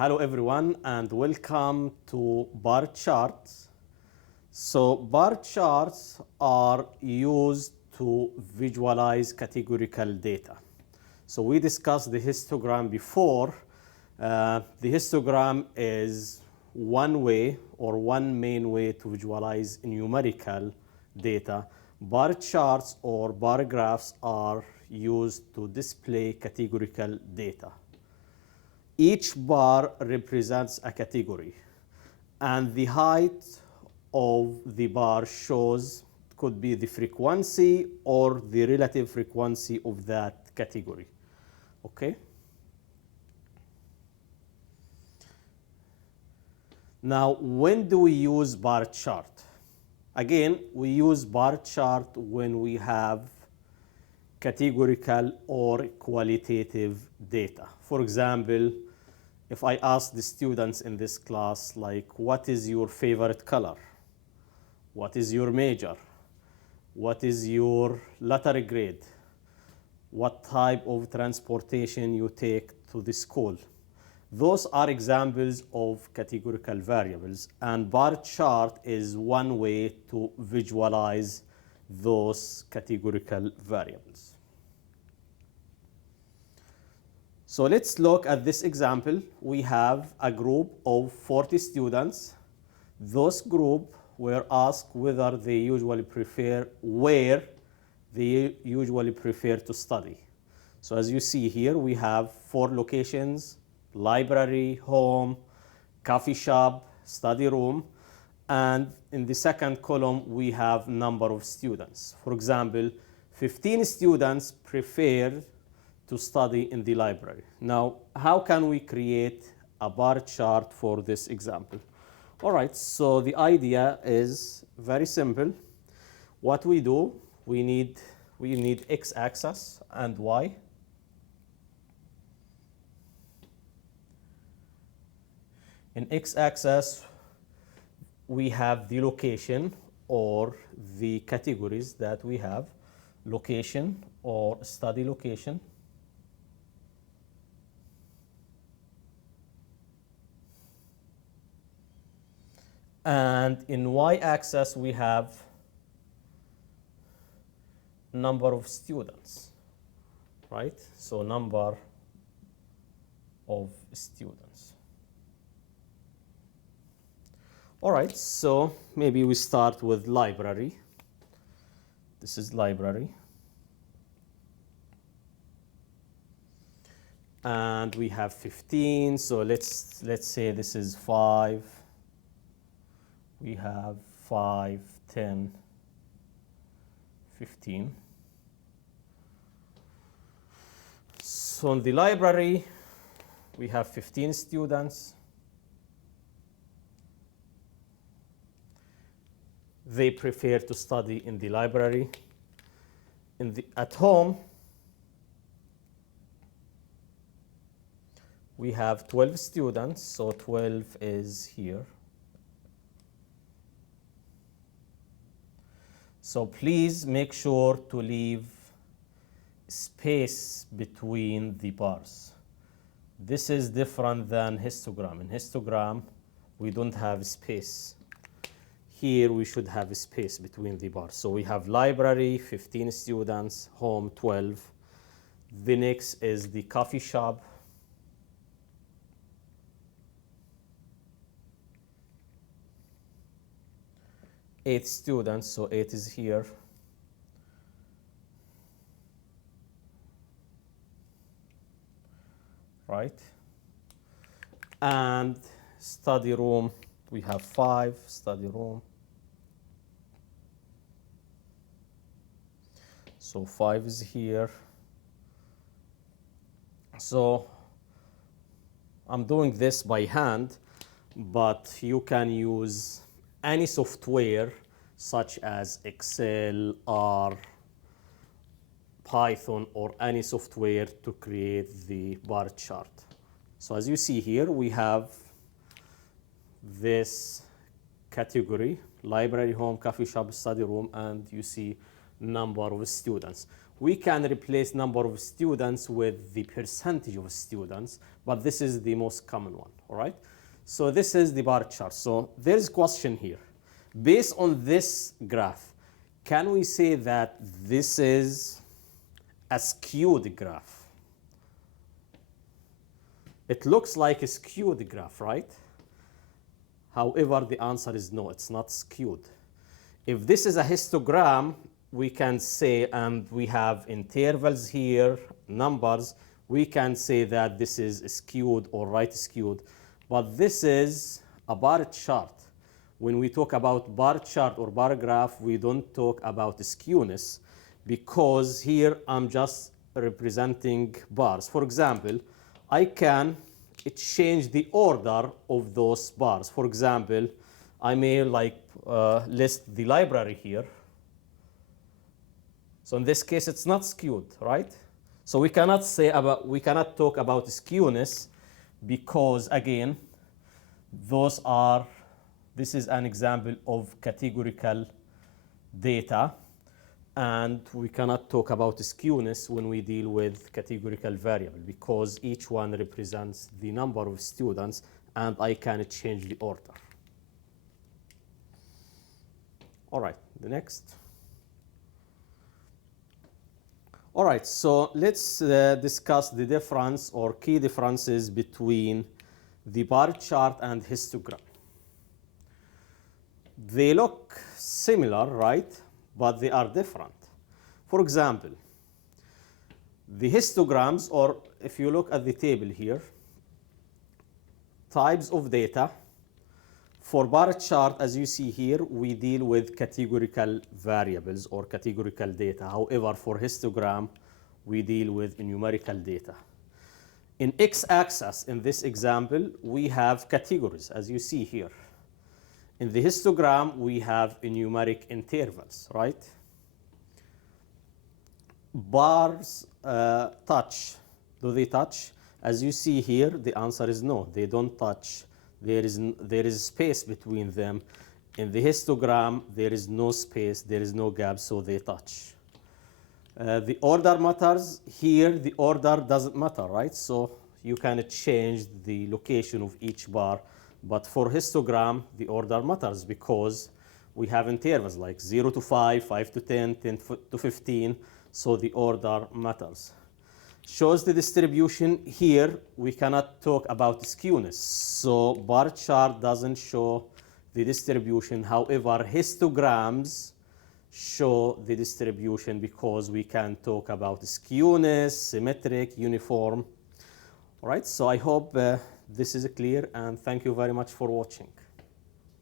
Hello everyone and welcome to bar charts. So bar charts are used to visualize categorical data. So we discussed the histogram before. The histogram is one way or one main way to visualize numerical data. Bar charts or bar graphs are used to display categorical data. Each bar represents a category, and the height of the bar shows could be the frequency or the relative frequency of that category. Okay? Now, when do we use bar chart? Again, we use bar chart when we have categorical or qualitative data. For example, if I ask the students in this class, like, what is your favorite color? What is your major? What is your letter grade? What type of transportation you take to the school? Those are examples of categorical variables, and bar chart is one way to visualize those categorical variables. So let's look at this example. We have a group of 40 students. Those group were asked whether they usually prefer where they usually prefer to study. So as you see here, we have 4 locations: library, home, coffee shop, study room. And in the second column, we have number of students. For example, 15 students prefer to study in the library. Now, how can we create a bar chart for this example? All right, so the idea is very simple. What we do, we need x-axis and y. In x-axis, we have the location or the categories that we have, location or study location. And in y-axis, we have number of students, right? So number of students. All right, so maybe we start with library. This is library. And we have 15, so let's say this is 5. We have 5, 10, 15. So in the library, we have 15 students. They prefer to study in the library. At home, we have 12 students, so 12 is here. So please make sure to leave space between the bars. This is different than histogram. In histogram, we don't have space. Here, we should have space between the bars. So we have library, 15 students, home, 12. The next is the coffee shop. Eight students, so 8 is here. Right? And study room, we have 5, study room. So 5 is here. So I'm doing this by hand, but you can use any software such as Excel, R, Python, or any software to create the bar chart. So as you see here, we have this category: library, home, coffee shop, study room, and you see number of students. we can replace number of students with the percentage of students, but this is the most common one, all right? So this is the bar chart. So there's a question here. Based on this graph, can we say that this is a skewed graph? It looks like a skewed graph, right? However, the answer is no, it's not skewed. If this is a histogram, we can say, and we have intervals here, numbers, we can say that this is skewed or right skewed. But this is a bar chart. When we talk about bar chart or bar graph, we don't talk about skewness, because here I'm just representing bars. For example, I can change the order of those bars. For example, I may list the library here. So in this case, it's not skewed, right? So we cannot talk about skewness, because again, this is an example of categorical data, and we cannot talk about skewness when we deal with categorical variable, because each one represents the number of students, and I can change the order. All right, the next. All right, so let's discuss the difference or key differences between the bar chart and histogram. They look similar, right? But they are different. For example, the histograms, or if you look at the table here, types of data. For bar chart, as you see here, we deal with categorical variables or categorical data. However, for histogram, we deal with numerical data. In x-axis, in this example, we have categories, as you see here. In the histogram, we have numeric intervals, right? Bars touch. Do they touch? As you see here, the answer is no, they don't touch. There is space between them. In the histogram, there is no space, there is no gap, so they touch. The order matters. Here, the order doesn't matter, right? So you can change the location of each bar. But for histogram, the order matters, because we have intervals like 0 to 5, 5 to 10, 10 to 15, so the order matters. Shows the distribution. Here, we cannot talk about skewness. So bar chart doesn't show the distribution. However, histograms show the distribution, because we can talk about skewness, symmetric, uniform. All right, so I hope this is clear, and thank you very much for watching.